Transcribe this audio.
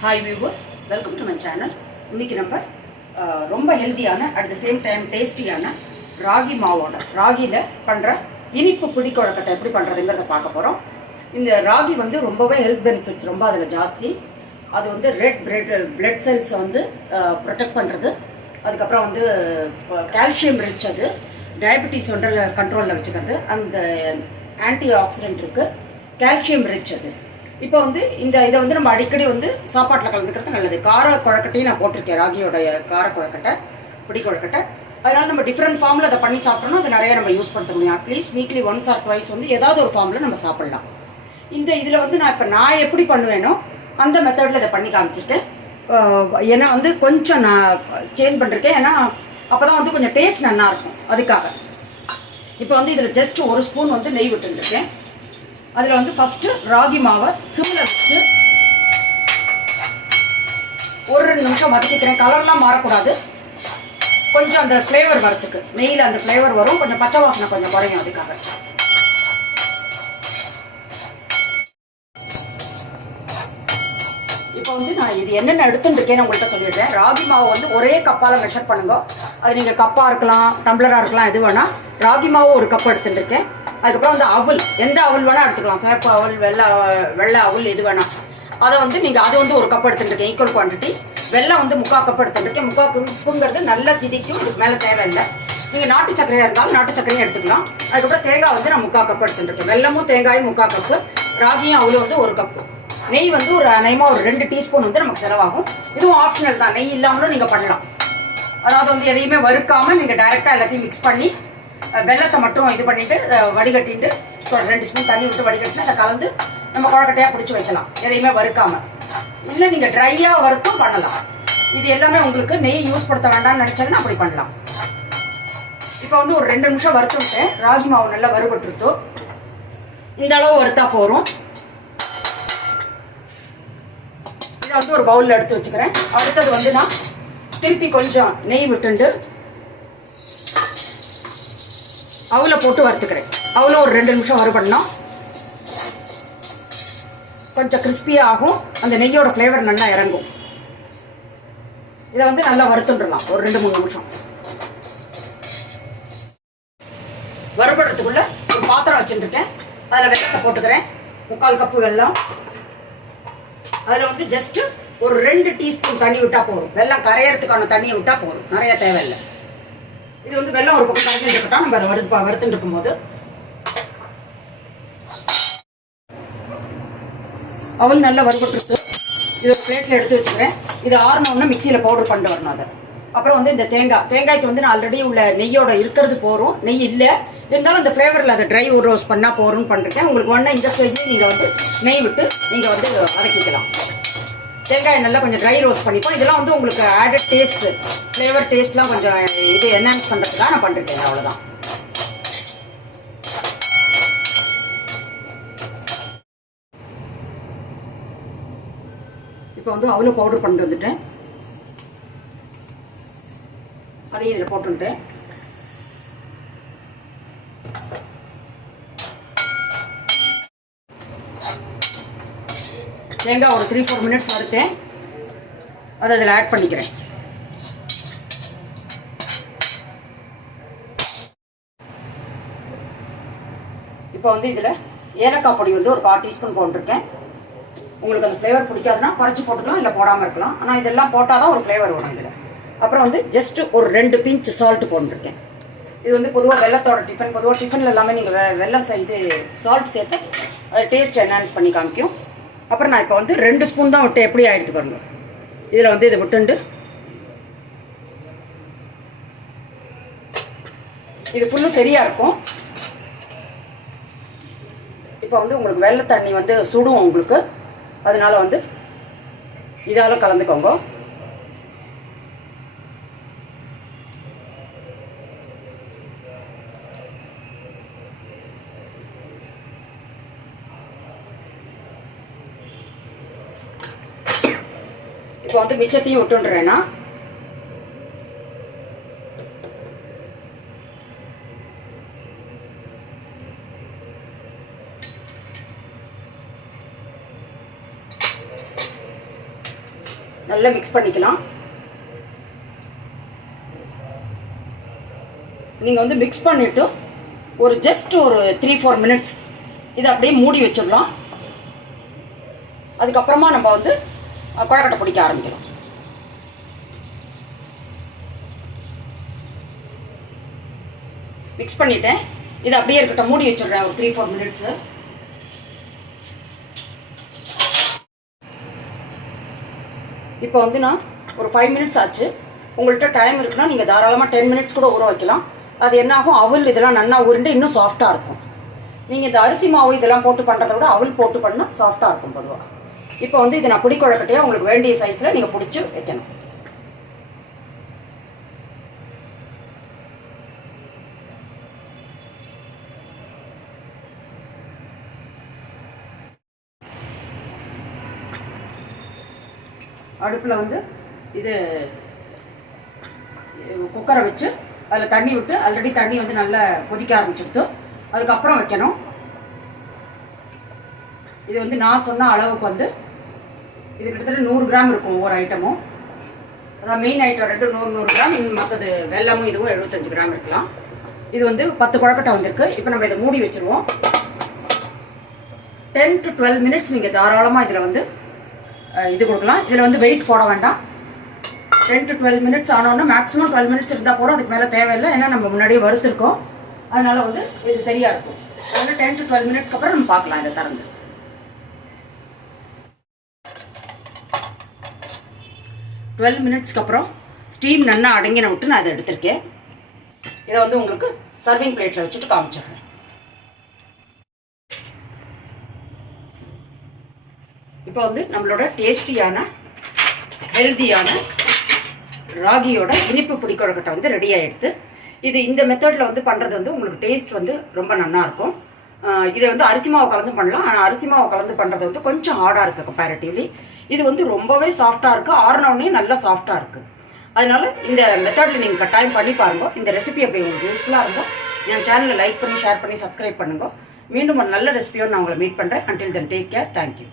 Hi viewers, welcome to my channel. இன்னைக்கு நம்ம ரொம்ப ஹெல்தியான அட் தி சேம் டைம் டேஸ்டியான ராகி மாவோட ராகியில் பண்ணுற இனிப்பு பிடி கொழுக்கட்டை எப்படி பண்ணுறதுங்கிறத பார்க்க போகிறோம். இந்த ராகி வந்து ரொம்பவே ஹெல்த் பெனிஃபிட்ஸ் ரொம்ப அதில் ஜாஸ்தி. அது வந்து பிளட் செல்ஸை வந்து ப்ரொடெக்ட் பண்ணுறது. அதுக்கப்புறம் வந்து கால்சியம் ரிச், அது டயபெட்டிஸ் வந்து கண்ட்ரோலில் வச்சுக்கிறது. அந்த ஆன்டி ஆக்சிடென்ட் இருக்குது, கால்சியம் ரிச் அது. இப்போ வந்து இதை வந்து நம்ம அடிக்கடி வந்து சாப்பாட்டில் கலந்துக்கிறது நல்லது. கார கொழுக்கட்டையும் நான் போட்டிருக்கேன், ராகியோடைய கார கொழுக்கட்டை, பிடி கொழுக்கட்டை. அதனால் நம்ம டிஃப்ரெண்ட் ஃபார்மில் அதை பண்ணி சாப்பிட்டோம்னா அது நிறைய நம்ம யூஸ் பண்ண முடியும். At least weekly once R twice வந்து ஏதாவது ஒரு ஃபார்மில் நம்ம சாப்பிட்லாம். இதில் வந்து நான் எப்படி பண்ணுவேனோ அந்த மெத்தடில் இதை பண்ணி காமிச்சிருக்கேன். ஏன்னா வந்து கொஞ்சம் நான் சேஞ்ச் பண்ணிருக்கேன், ஏன்னா அப்போ தான் வந்து கொஞ்சம் டேஸ்ட் நல்லாயிருக்கும். அதுக்காக இப்போ வந்து இதில் ஜஸ்ட் ஒரு ஸ்பூன் வந்து நெய் விட்டுருக்கேன். அதில் வந்து ஃபஸ்ட்டு ராகி மாவை சிம்மில் வச்சு ஒரு 2 நிமிஷம் வதக்கிக்கிறேன். கலர்லாம் மாறக்கூடாது, கொஞ்சம் அந்த ஃப்ளேவர் வரத்துக்கு, நெய்யில் அந்த ஃப்ளேவர் வரும், கொஞ்சம் பச்சை வாசனை கொஞ்சம் குறையும். அதுக்காக இப்போ வந்து நான் இது என்னென்ன எடுத்துட்டு இருக்கேன்னு உங்கள்கிட்ட சொல்லிடுறேன். ராகி மாவு வந்து ஒரே கப்பால் மெஷர் பண்ணுங்க. அது நீங்கள் கப்பாக இருக்கலாம், டம்ளராக இருக்கலாம், எது வேணால். ராகி மாவு ஒரு கப் எடுத்துட்டு இருக்கேன். அதுக்கப்புறம் வந்து அவல், எந்த அவல் வேணால் எடுத்துக்கலாம், சிவப்பு அவல், வெள்ளை அவல், எது வேணால். அதை வந்து நீங்கள் அது வந்து ஒரு கப் எடுத்துட்டுருக்கேன், ஈக்குவல் குவான்டிட்டி. வெள்ளம் வந்து 3/4 கப் எடுத்துட்டுருக்கேன். 3/4 கப்புங்கிறது நல்லா திதிக்கும், இதுக்கு மேலே தேவையில்லை. நீங்கள் நாட்டு சர்க்கரையாக இருந்தாலும் நாட்டு சர்க்கரையும் எடுத்துக்கலாம். அதுக்கப்புறம் தேங்காய் வந்து நான் 3/4 கப் எடுத்துட்டுருக்கேன். வெள்ளமும் தேங்காயும் 3/4 கப்பு, ராகியும் அவலும் வந்து 1 கப்பு. நெய் வந்து ஒரு நயமாக ஒரு 2 டீஸ்பூன் வந்து நமக்கு செலவாகும். இதுவும் ஆப்ஷனல் தான், நெய் இல்லாமலும் நீங்கள் பண்ணலாம். அதாவது வந்து எதையுமே வறுக்காமல் நீங்கள் டைரெக்டாக எல்லாத்தையும் மிக்ஸ் பண்ணி வெள்ளத்தை மட்டும் இது பண்ணிவிட்டு வடிகட்டிட்டு 2 ஸ்பூன் தண்ணி விட்டு வடிகட்டிட்டு அதை கலந்து நம்ம கொழுக்கட்டையாக பிடிச்சி வைக்கலாம், எதையுமே வறுக்காமல். இல்லை நீங்கள் ட்ரையாக வறுத்தும் பண்ணலாம். இது எல்லாமே உங்களுக்கு நெய் யூஸ் படுத்த வேண்டாம்னு நினச்சாங்கன்னா அப்படி பண்ணலாம். இப்போ வந்து ஒரு 2 நிமிஷம் வறுத்து விட்டேன். ராகி மாவு நல்லா வறுபட்டுருத்தோ, இந்த அளவு வறுத்தா போகிறோம். இதை வந்து ஒரு பவுலில் எடுத்து வச்சுக்கிறேன். அடுத்தது வந்து நான் திருப்பி கொஞ்சம் நெய் விட்டுண்டு அவளை போட்டு வறுத்துக்கிறேன். அவளும் ஒரு 2 நிமிஷம் வறுபடணும், கொஞ்சம் கிறிஸ்பியாக ஆகும், அந்த நெய்யோட ஃப்ளேவர் நல்லா இறங்கும். இதை வந்து நல்லா வறுத்துடலாம் ஒரு 2-3 நிமிஷம். வறுபடுறதுக்குள்ள ஒரு பாத்திரம் வச்சுட்டுருக்கேன். அதில் வெள்ளத்தை போட்டுக்கிறேன், 3/4 கப்பு வெல்லம். அதில் வந்து ஜஸ்ட்டு ஒரு 2 டீஸ்பூன் தண்ணி விட்டால் போதும். வெல்லம் கரையிறதுக்கான தண்ணியை விட்டால் போதும், நிறைய தேவையில்லை. இது வந்து வெள்ளம் ஒரு பக்கம் கரைஞ்சி இருக்கட்டும். நம்ம அதை வறுத்துட்டு இருக்கும்போது அவள் நல்லா வறுபட்டுருக்கு. இது ஒரு பிளேட்டில் எடுத்து வச்சுக்கிறேன். இது ஆறினோன்னா மிக்சியில் பவுடர் பண்ணிட்டு வரணும். அதை அப்புறம் வந்து இந்த தேங்காய்க்கு வந்து நான் ஆல்ரெடி உள்ள நெய்யோட இருக்கிறது போகிறோம். நெய் இல்லை இருந்தாலும் அந்த ஃப்ளேவரில் அதை ட்ரை ரோஸ்ட் பண்ணால் போகிறோன்னு பண்ணிருக்கேன். உங்களுக்கு வேணா இந்த ஸ்டேஜ்லேயும் நீங்கள் வந்து நெய் விட்டு நீங்கள் வந்து வதக்கிக்கலாம். தேங்காயை நல்லா கொஞ்சம் ட்ரை ரோஸ்ட் பண்ணிப்போம். இதெல்லாம் வந்து உங்களுக்கு ஆடட் டேஸ்ட்டு, ஃப்ளேவர் டேஸ்ட்லாம் கொஞ்சம் இது என்ஹான்ஸ் பண்ணுறதுக்காக நான் பண்ணிருக்கேன். அவ்வளோதான். இப்போ வந்து அவ்வளோ பவுடர் பண்ணிட்டு வந்துட்டேன். அதையும் இதில் போட்டுட்டேன். தேங்காய் ஒரு 3-4 மினிட்ஸ் வறுத்தேன், அதை அதில் ஆட் பண்ணிக்கிறேன். இப்போ வந்து இதில் ஏலக்காய் பொடி வந்து ஒரு 1/4 டீஸ்பூன் போட்டிருக்கேன். உங்களுக்கு அந்த ஃப்ளேவர் பிடிக்காதுன்னா குறைச்சி போட்டுக்கலாம், இல்லை போடாமல் இருக்கலாம். ஆனால் இதெல்லாம் போட்டால் தான் ஒரு ஃப்ளேவர் வரும் இதில். அப்புறம் வந்து ஜஸ்ட்டு ஒரு 2 பிஞ்ச் சால்ட்டு போட்டிருக்கேன். இது வந்து பொதுவாக வெள்ளத்தோட டிஃபன், பொதுவாக டிஃபனில் எல்லாமே நீங்கள் வெள்ளம் இது சால்ட் சேர்த்து டேஸ்ட் என்ஹான்ஸ் பண்ணி காமிக்கும். அப்புறம் நான் இப்போ வந்து 2 ஸ்பூன் தான் விட்டு எப்படி ஆகிடுத்து பாருங்க. இதில் வந்து இதை விட்டுண்டு இது ஃபுல்லும் சரியாக இருக்கும். இப்போ வந்து உங்களுக்கு வெள்ளை தண்ணி வந்து சுடும் உங்களுக்கு, அதனால வந்து இதால் கலந்துக்கோங்க. இப்போ வந்து மிச்சத்தையும் விட்டுன்றேன்னா நல்லா மிக்ஸ் பண்ணிக்கலாம். நீங்கள் வந்து மிக்ஸ் பண்ணிவிட்டு ஒரு ஜஸ்ட் ஒரு 3-4 மினிட்ஸ் இதை அப்படியே மூடி வச்சிடலாம். அதுக்கப்புறமா நம்ம வந்து கொழக்கட்டை பிடிக்க ஆரம்பிக்கலாம். மிக்ஸ் பண்ணிட்டேன். இது அப்படியே இருக்கட்டும், மூடி வச்சிடுறேன் ஒரு 3-4 மினிட்ஸு. இப்போ வந்து நான் ஒரு 5 மினிட்ஸ் ஆச்சு. உங்கள்கிட்ட டைம் இருக்குன்னா நீங்கள் தாராளமாக 10 மினிட்ஸ் கூட ஊற வைக்கலாம். அது என்னாகும், அவல் இதெல்லாம் நல்லா உருண்டு இன்னும் சாஃப்டாக இருக்கும். நீங்கள் இந்த அரிசி மாவு இதெல்லாம் போட்டு பண்ணுறத விட அவல் போட்டு பண்ணால் சாஃப்டாக இருக்கும் பொதுவாக. இப்போ வந்து இதை நான் பிடி கொழக்கட்டையாக உங்களுக்கு வேண்டிய சைஸில் நீங்கள் பிடிச்சி வைக்கணும். அடுப்பில் வந்து இது குக்கரை வச்சு அதில் தண்ணி விட்டு, ஆல்ரெடி தண்ணி வந்து நல்லா கொதிக்க ஆரம்பிச்சுட்டு அதுக்கப்புறம் வைக்கணும். இது வந்து நான் சொன்ன அளவுக்கு வந்து இது கிட்டத்தட்ட 100 கிராம் இருக்கும் ஒவ்வொரு ஐட்டமும். அதான் மெயின் ஐட்டம் 200 கிராம், மற்றது வெல்லமும் இதுவும் 75 கிராம் இருக்கலாம். இது வந்து 10 கொழக்கட்டை வந்திருக்கு. இப்போ நம்ம இதை மூடி வச்சுருவோம். 10 to 12 மினிட்ஸ் நீங்கள் தாராளமாக இதில் வந்து இது கொடுக்கலாம். இதில் வந்து வெயிட் போட வேண்டாம். 10 to 12 மினிட்ஸ் ஆனோன்னா மேக்ஸிமம் 12 மினிட்ஸ் இருந்தால் போகிறோம், அதுக்கு மேலே தேவையில்லை. ஏன்னா நம்ம முன்னாடியே வறுத்துருக்கோம், அதனால் வந்து இது சரியாக இருக்கும். அதனால் 10 to 12 மினிட்ஸ்க்கு அப்புறம் நம்ம பார்க்கலாம் இதை திறந்து. 12 மினிட்ஸ்க்கு அப்புறம் ஸ்டீம் நல்லா அடங்கின விட்டு நான் இதை எடுத்திருக்கேன். இதை வந்து உங்களுக்கு சர்விங் பிளேட்டில் வச்சுட்டு காமிச்சிடுறேன். இப்போ வந்து நம்மளோட டேஸ்டியான ஹெல்த்தியான ராகியோட இனிப்பு பிடி கொழக்கட்டை வந்து ரெடி ஆகிடுது. இது இந்த மெத்தடில் வந்து பண்ணுறது வந்து உங்களுக்கு டேஸ்ட் வந்து ரொம்ப நல்லாயிருக்கும். இதை வந்து அரிசி மாவு கலந்து பண்ணலாம். ஆனால் அரிசி மாவு கலந்து பண்ணுறது வந்து கொஞ்சம் ஹார்டாக இருக்குது கம்பேரிட்டிவ்லி. இது வந்து ரொம்பவே சாஃப்டாக இருக்குது, ஆறுனவுடனே நல்லா சாஃப்டாக இருக்குது. அதனால இந்த மெத்தடில் நீங்கள் கட்டாயம் பண்ணி பாருங்க. இந்த ரெசிபி அப்படி உங்களுக்கு யூஸ்ஃபுல்லாக இருந்தால் என் சேனலை லைக் பண்ணி, ஷேர் பண்ணி, சப்ஸ்கிரைப் பண்ணுங்க. மீண்டும் ஒரு நல்ல ரெசிபியோடு நான் உங்களை மீட் பண்ணுறேன். Until then take care. Thank you.